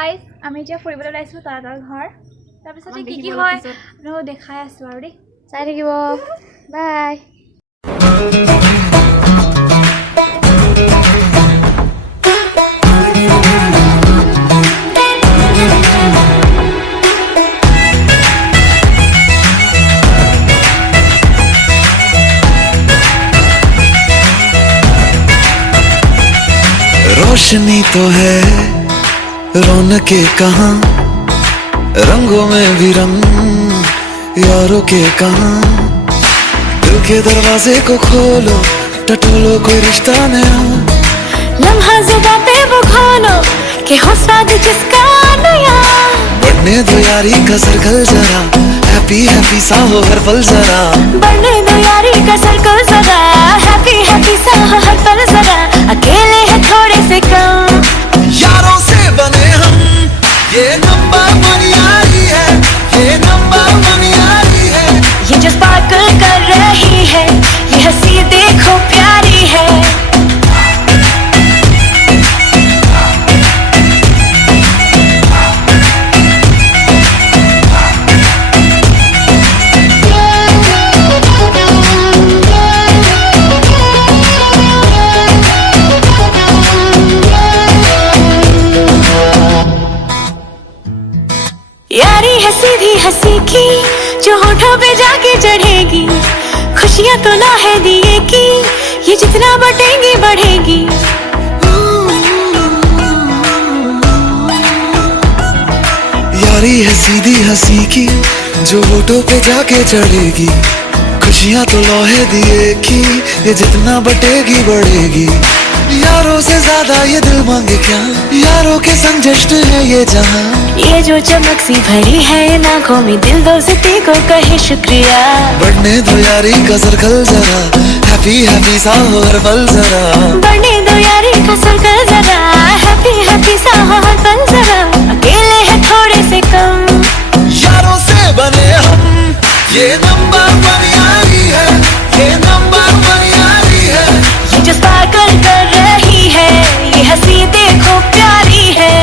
guys আমি এতিয়া ফুৰিবলৈ ওলাইছোঁ তাঁতৰ ঘৰ তাৰপিছতে কি হয় আপোনালোকক দেখাই আছোঁ আৰু দেই চাই থাকিব বাই रोशनी तो है रौनकें कहाँ रंगों में भी रंग यारों के कहाँ दिल के दरवाजे को खोलो टटोलो कोई रिश्ता नया लम्हा ज़ुबां पे वो खोलो कि हो स्वाद जिसका नया बढ़ने दो यारी का सर्कल जरा हैप्पी हैप्पी सा हो हर पल जरा बढ़ने दो यारी का सर्कल जरा हैप्पी हैप्पी सा हो हर पल जरा अकेले हैं थोड़े से कम यारों से बने हम ये नंबर वन यारी है ये नंबर वन यारी है ये जो स्पार्कल कर रही है ये हंसी देखो प्यारी है यारी है सीधी हंसी की जो होठों पे जाके चढ़ेगी खुशियां तो ना है दिए की ये जितना बटेंगी बढ़ेगी यारी है सीधी हंसी की जो होठों पे जाके चढ़ेगी खुशियां तो लोहे दिए की ये जितना बटेगी बढ़ेगी यारों से ज्यादा ये दिल मांगे क्या यारों के संग जश्न है ये जहां ये जो चमक सी भरी है इन आंखों में दिल दोस्ती को कहे शुक्रिया बढ़ने दो यारी का सर्कल जरा हैप्पी हैप्पी सा हो हर पल जरा बढ़ने दो यारी का सर्कल जरा हैप्पी हैप्पी सा हो हर पल जरा अकेले हैं थोड़े से कम यारों से बने हम ये नंबर वन यारी है ये नंबर वन यारी है ये जो स्पार्कल कर रही है ये हंसी देखो प्यारी है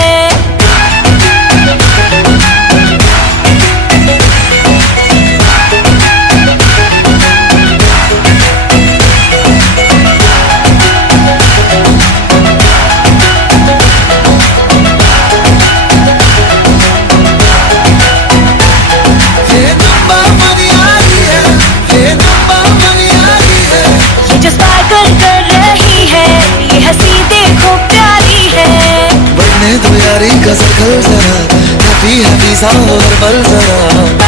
ये नंबर वन यारी है ये नंबर वन यारी है ये जो स्पार्कल कर रही है ये हंसी देखो प्यारी है बढ़ने दो यारी का सर्कल जरा हैप्पी हैप्पी सा हो हर पल जरा